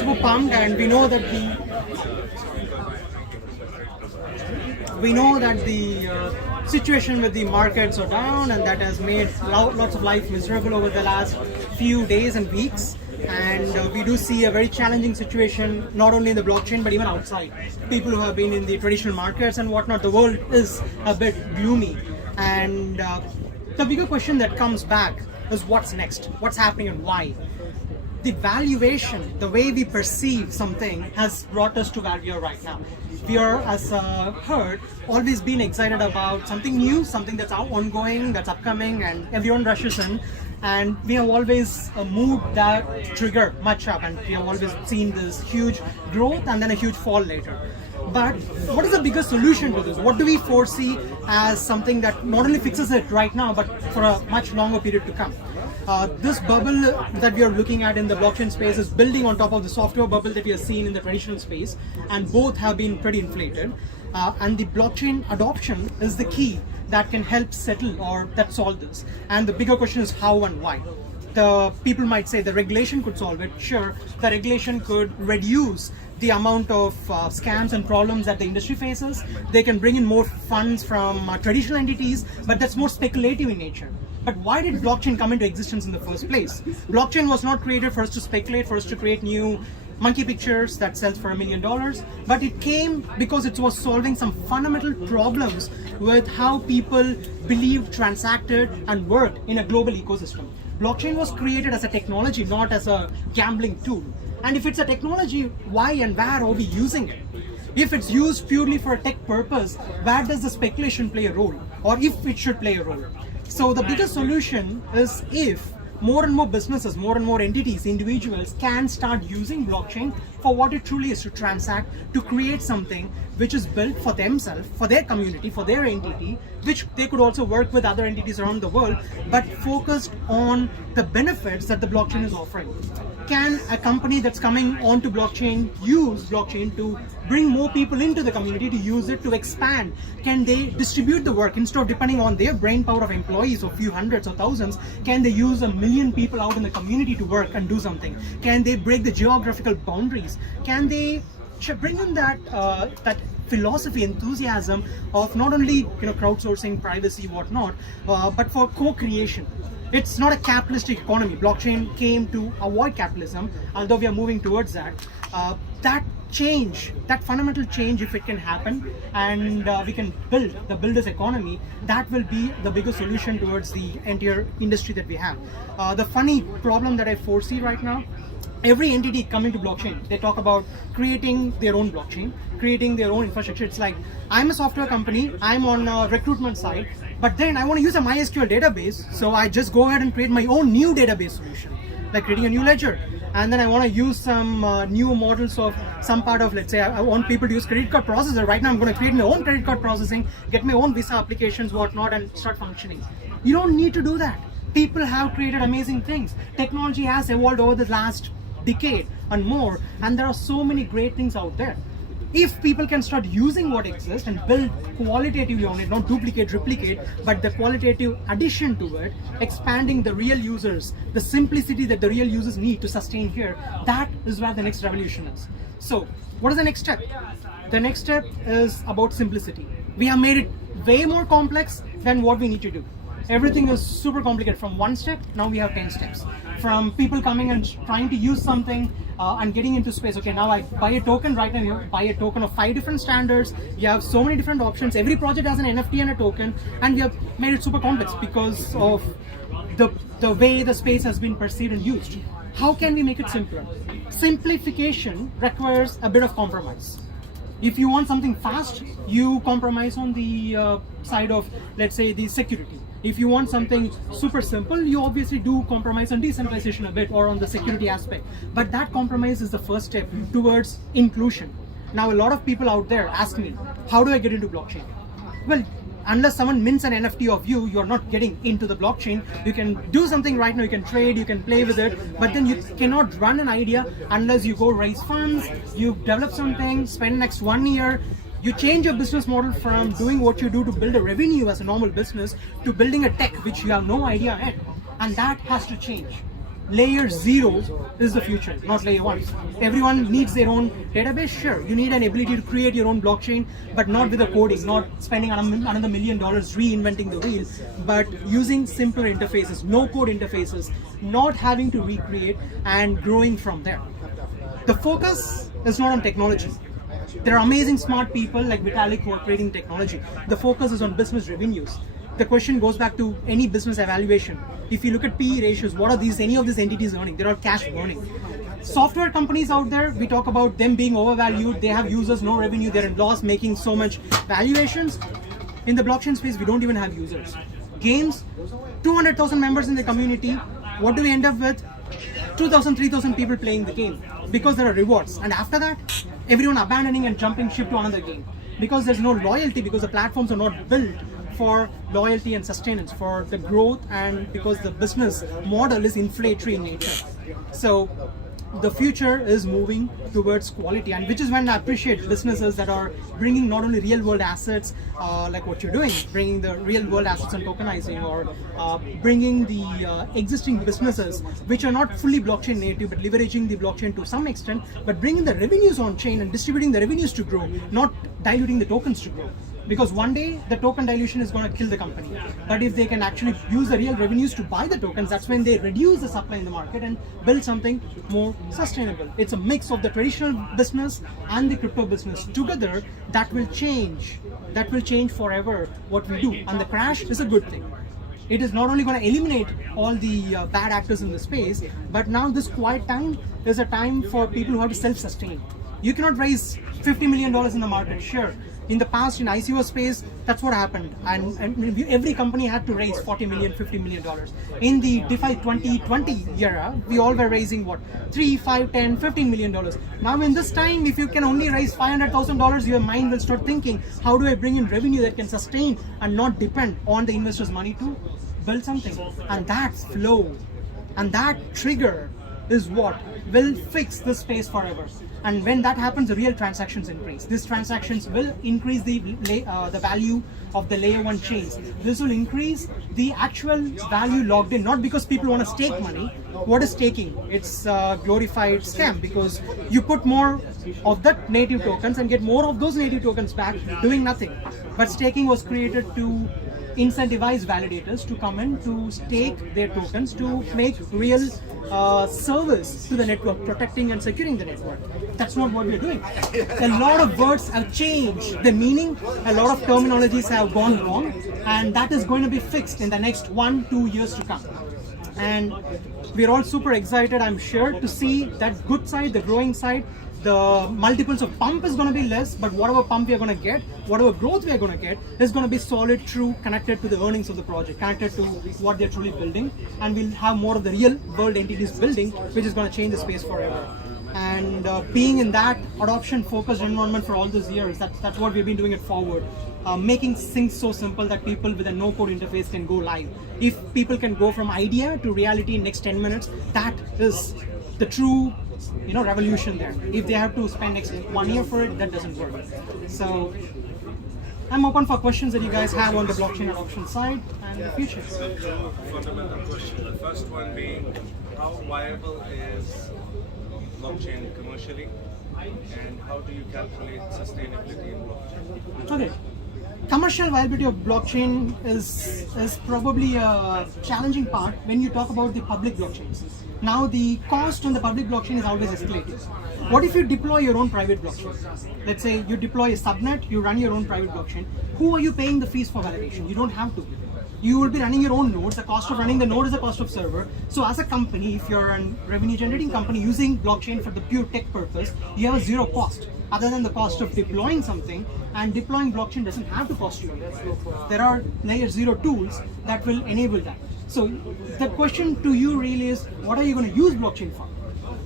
super pumped, and we know that the situation with the markets are down, and that has made lots of life miserable over the last few days and weeks. And we do see a very challenging situation, not only in the blockchain but even outside. People who have been in the traditional markets and whatnot, the world is a bit gloomy. And the bigger question that comes back is what's next? What's happening and why? The valuation, the way we perceive something, has brought us to where we are right now. We are, as a herd, always been excited about something new, something that's ongoing, that's upcoming, and everyone rushes in. And we have always moved that trigger much up, and we have always seen this huge growth and then a huge fall later. But what is the bigger solution to this? What do we foresee as something that not only fixes it right now, but for a much longer period to come? This bubble that we are looking at in the blockchain space is building on top of the software bubble that we have seen in the traditional space, and both have been pretty inflated. And the blockchain adoption is the key that can help settle or that solve this. And the bigger question is how and why. The people might say the regulation could solve it. Sure, the regulation could reduce the amount of scams and problems that the industry faces. They can bring in more funds from traditional entities, but that's more speculative in nature. But why did blockchain come into existence in the first place? Blockchain was not created for us to speculate, for us to create new monkey pictures that sells for $1 million, but it came because it was solving some fundamental problems with how people believed, transacted, and worked in a global ecosystem. Blockchain was created as a technology, not as a gambling tool. And if it's a technology, why and where are we using it? If it's used purely for a tech purpose, where does the speculation play a role? Or if it should play a role? So the biggest solution is if more and more businesses, more and more entities, individuals can start using blockchain for what it truly is, to transact, to create something which is built for themselves, for their community, for their entity, which they could also work with other entities around the world, but focused on the benefits that the blockchain is offering. Can a company that's coming onto blockchain use blockchain to bring more people into the community, to use it to expand? Can they distribute the work instead of depending on their brain power of employees of few hundreds or thousands? Can they use 1 million people out in the community to work and do something? Can they break the geographical boundaries? Can they bring in that philosophy, enthusiasm of not only crowdsourcing, privacy, whatnot, but for co-creation? It's not a capitalistic economy. Blockchain came to avoid capitalism, although we are moving towards that. That change, that fundamental change, if it can happen, and we can build the builder's economy, that will be the biggest solution towards the entire industry that we have. The funny problem that I foresee right now, every entity coming to blockchain, they talk about creating their own blockchain, creating their own infrastructure. It's like, I'm a software company, I'm on a recruitment side, but then I want to use a MySQL database, so I just go ahead and create my own new database solution, like creating a new ledger. And then I want to use some new models of some part of, let's say, I want people to use credit card processor. Right now I'm going to create my own credit card processing, get my own visa applications, whatnot, and start functioning. You don't need to do that. People have created amazing things. Technology has evolved over the last decade and more, and there are so many great things out there. If people can start using what exists and build qualitatively on it, not duplicate, replicate, but the qualitative addition to it, expanding the real users, the simplicity that the real users need to sustain here, that is where the next revolution is. So what is the next step? The next step is about simplicity. We have made it way more complex than what we need to do. Everything is super complicated. From one step, now we have 10 steps. From people coming and trying to use something and getting into space. Okay, now I buy a token. Right now, you buy a token of 5 different standards. You have so many different options. Every project has an NFT and a token, and we have made it super complex because of the way the space has been perceived and used. How can we make it simpler? Simplification requires a bit of compromise. If you want something fast, you compromise on the side of, let's say, the security. If you want something super simple, you obviously do compromise on decentralization a bit or on the security aspect. But that compromise is the first step towards inclusion. Now, a lot of people out there ask me, how do I get into blockchain? Well, unless someone mints an NFT of you, you're not getting into the blockchain. You can do something right now, you can trade, you can play with it, but then you cannot run an idea unless you go raise funds, you develop something, spend the next 1 year, you change your business model from doing what you do to build a revenue as a normal business to building a tech which you have no idea yet. And that has to change. layer 0 is the future, not layer 1. Everyone needs their own database, sure. You need an ability to create your own blockchain, but not with the coding, not spending another $1 million reinventing the wheel, but using simpler interfaces, no code interfaces, not having to recreate and growing from there. The focus is not on technology. There are amazing smart people like Vitalik who are creating technology. The focus is on business revenues. The question goes back to any business evaluation. If you look at PE ratios, what are any of these entities earning? They are cash burning. Software companies out there, we talk about them being overvalued. They have users, no revenue, they're in loss, making so much valuations. In the blockchain space, we don't even have users. Games, 200,000 members in the community. What do we end up with? 2,000, 3,000 people playing the game because there are rewards. And after that, everyone abandoning and jumping ship to another game because there's no loyalty, because the platforms are not built for loyalty and sustenance, for the growth, and because the business model is inflationary in nature. So the future is moving towards quality, and which is when I appreciate businesses that are bringing not only real world assets like what you're doing, bringing the real world assets and tokenizing, or bringing the existing businesses which are not fully blockchain native but leveraging the blockchain to some extent, but bringing the revenues on chain and distributing the revenues to grow, not diluting the tokens to grow. Because one day the token dilution is going to kill the company. But if they can actually use the real revenues to buy the tokens, that's when they reduce the supply in the market and build something more sustainable. It's a mix of the traditional business and the crypto business together that will change. That will change forever what we do. And the crash is a good thing. It is not only going to eliminate all the bad actors in the space, but now this quiet time is a time for people who have to self-sustain. You cannot raise $50 million in the market, sure. In the past, in ICO space, that's what happened. And every company had to raise $40 million, $50 million. In the DeFi 2020 era, we all were raising what? $3, $5, $10, $15 million. Now in this time, if you can only raise $500,000, your mind will start thinking, how do I bring in revenue that can sustain and not depend on the investor's money to build something? And that flow and that trigger is what will fix this space forever. And when that happens, the real transactions increase. These transactions will increase the value of the layer 1 chains. This will increase the actual value logged in, not because people want to stake money. What is staking? It's a glorified scam, because you put more of that native tokens and get more of those native tokens back doing nothing. But staking was created to incentivize validators to come in to stake their tokens to make real service to the network, protecting and securing the network. That's not what we're doing. A lot of words have changed the meaning, a lot of terminologies have gone wrong, and that is going to be fixed in the next 1-2 years to come. And we're all super excited, I'm sure, to see that good side, the growing side. The multiples of pump is going to be less, but whatever pump we are going to get, whatever growth we are going to get, is going to be solid, true, connected to the earnings of the project, connected to what they're truly building, and we'll have more of the real world entities building, which is going to change the space forever. And being in that adoption focused environment for all those years, that's what we've been doing it forward. Making things so simple that people with a no-code interface can go live. If people can go from idea to reality in next 10 minutes, that is the true revolution there. If they have to spend next 1 year for it, that doesn't work. So I'm open for questions that you guys have on the blockchain adoption side and the future. Fundamental question. The first one being, how viable is blockchain commercially, and how do you calculate sustainability in blockchain? Okay. Commercial viability of blockchain is probably a challenging part when you talk about the public blockchains. Now the cost on the public blockchain is always escalating. What if you deploy your own private blockchain? Let's say you deploy a subnet, you run your own private blockchain. Who are you paying the fees for validation? You don't have to. You will be running your own nodes. The cost of running the node is the cost of server. So as a company, if you're a revenue generating company using blockchain for the pure tech purpose, you have a zero cost other than the cost of deploying something, and deploying blockchain doesn't have to cost you. There are layer 0 tools that will enable that. So the question to you really is, what are you going to use blockchain for?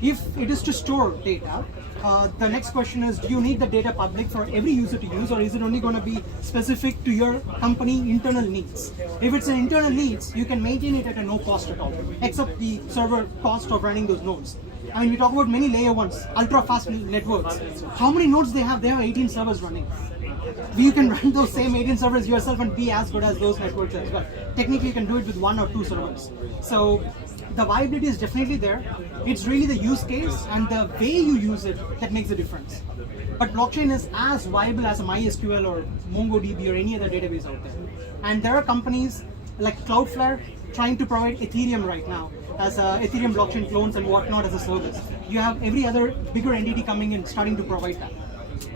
If it is to store data, the next question is, do you need the data public for every user to use, or is it only going to be specific to your company internal needs? If it's an internal needs, you can maintain it at a no cost at all, except the server cost of running those nodes. I mean, we talk about many layer 1s, ultra fast networks. How many nodes they have? They have 18 servers running. you can run those same agent servers yourself and be as good as those networks as well. Technically, you can do it with 1 or 2 servers. So the viability is definitely there. It's really the use case and the way you use it that makes the difference. But blockchain is as viable as a MySQL or MongoDB or any other database out there. And there are companies like Cloudflare trying to provide Ethereum right now as Ethereum blockchain clones and whatnot as a service. You have every other bigger entity coming in starting to provide that.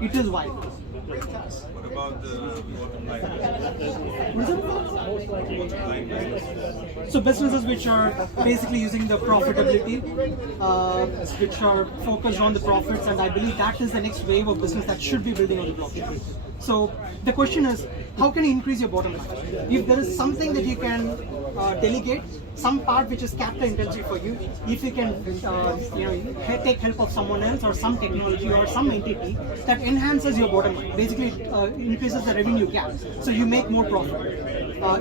It is viable. What about the bottom line? So businesses which are basically using the profitability, which are focused on the profits, and I believe that is the next wave of business that should be building on the blockchain. So the question is, how can you increase your bottom line? If there is something that you can delegate, some part which is capital intensive for you, if you can take help of someone else or some technology or some entity that enhances your bottom line, basically it increases the revenue gap, so you make more profit.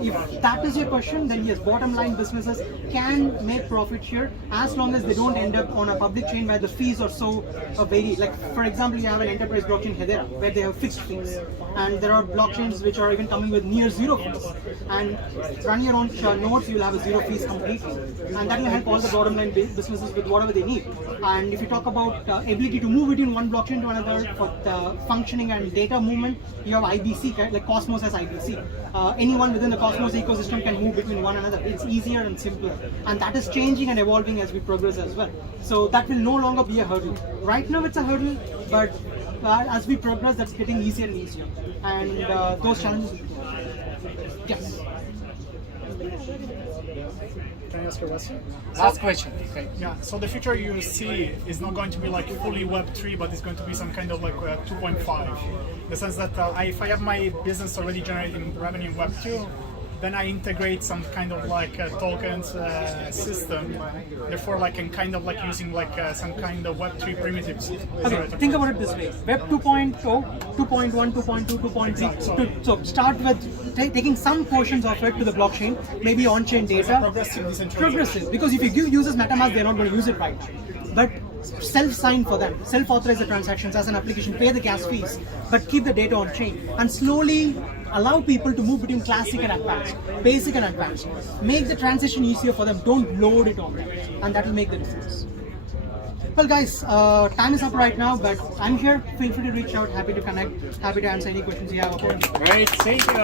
If that is your question, then yes, bottom line businesses can make profit here as long as they don't end up on a public chain where the fees are so vary. Like for example, you have an enterprise blockchain Hedera where they have fixed fees, and there are blockchains which are even coming with near zero fees. And run your own nodes, you'll have a zero fees completely, and that will help all the bottom line businesses with whatever they need. And if you talk about ability to move between one blockchain to another for the functioning and data movement, you have IBC, like Cosmos has IBC. Anyone within the Cosmos ecosystem can move between one another. It's easier and simpler, and that is changing and evolving as we progress as well. So that will no longer be a hurdle. Right now it's a hurdle, but as we progress, that's getting easier and easier, and those challenges will go. Yes. Can I ask a question? Last question. Okay. Yeah, so the future you see is not going to be like fully Web3, but it's going to be some kind of like 2.5. In the sense that if I have my business already generating revenue in Web2, then I integrate some kind of like tokens system. Therefore, like I'm kind of like using like some kind of Web3 primitives. Okay, think about it this way. Web 2.0, 2.1, 2.2, 2.3. So start with taking some portions of it to the blockchain, maybe on-chain data. Progressive. Because if you give users MetaMask, they're not going to use it right. But self-sign for them, self-authorize the transactions as an application, pay the gas fees, but keep the data on-chain and slowly allow people to move between classic and advanced, basic and advanced. Make the transition easier for them, don't load it on them, and that will make the difference. Well guys, time is up right now, but I'm here, feel free to reach out, happy to connect, happy to answer any questions you have. Great, thank you.